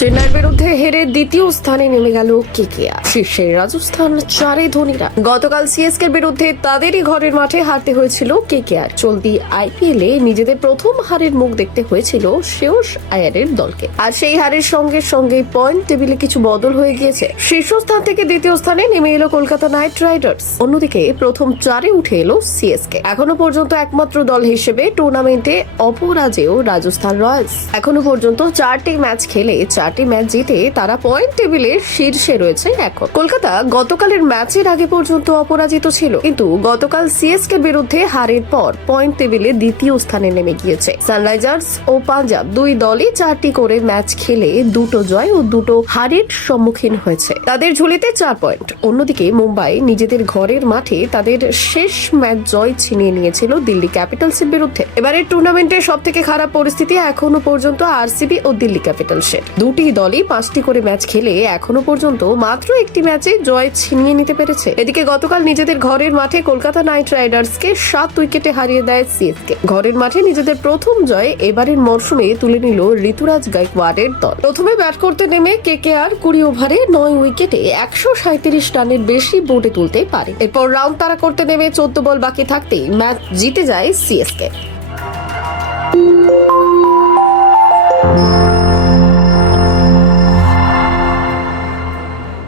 চেন্নাইয়ের বিরুদ্ধে হেরে দ্বিতীয় স্থানে নেমে গেল কেকেআর। শীর্ষে রাজস্থান চারে ধোনিরা। গতকাল সিএসকে বিরুদ্ধে তাদেরই ঘরের মাঠে হারতে হয়েছিল কেকেআর। চলতি আইপিএল এ নিজেদের প্রথম হারের মুখ দেখতে হয়েছিল শেওস আয়ারের দলকে। আর সেই হারের সঙ্গে সঙ্গে পয়েন্ট টেবিলে কিছু বদল হয়ে গিয়েছে। শীর্ষস্থান থেকে দ্বিতীয় স্থানে নেমে এলো কলকাতা নাইট রাইডার্স। অন্যদিকে প্রথম চারে উঠে এলো সিএসকে। এখনও পর্যন্ত একমাত্র দল হিসেবে টুর্নামেন্টে অপরাজেয় রাজস্থান রয়্যালস। এখনও পর্যন্ত চারটি ম্যাচ খেলে চারটি ম্যাচ জিতে তারা পয়েন্ট টেবিলের শীর্ষে রয়েছে এখন। কলকাতা গতকালের ম্যাচের আগে পর্যন্ত অপরাজিত ছিল, কিন্তু গতকাল সিএসকে বিরুদ্ধে হারের পর পয়েন্ট টেবিলে দ্বিতীয় স্থানে নেমে গিয়েছে। সানরাইজার্স ও পাঞ্জাব দুই দলই চারটি করে ম্যাচ খেলে দুটো জয় ও দুটো হারের সম্মুখীন হয়েছে। তাদের ঝুলিতে চার পয়েন্ট। অন্যদিকে মুম্বাই নিজেদের ঘরের মাঠে তাদের শেষ ম্যাচ জয় ছিনিয়ে নিয়েছিল দিল্লি ক্যাপিটালসের বিরুদ্ধে। এবারের টুর্নামেন্টের সব থেকে খারাপ পরিস্থিতি এখনও পর্যন্ত আরসিবি ও দিল্লি ক্যাপিটালসের। দুটি দলই পাঁচটি করে ম্যাচ খেলে এখনও পর্যন্ত মাত্র একটি ম্যাচে জয় ছিনিয়ে নিতে পেরেছে। এদিকে গতকাল নিজেদের ঘরের মাঠে কলকাতা নাইট রাইডার্সকে সাত উইকেটে হারিয়ে দেয় সিএসকে। ঘরের মাঠে নিজেদের প্রথম জয় এবারের মরশুমে তুলে নিল ঋতুরাজ গাইকোয়াড়ের দল। প্রথমে ব্যাট করতে নেমে কেকেআর কুড়ি ওভারে নয় উইকেটে একশো সাঁত্রিশ রানের বেশি বোর্ডে তুলতে পারে। এরপর রাউন্ড তারা করতে নেমে চোদ্দ বল বাকি থাকতেই ম্যাচ জিতে যায় সিএসকে।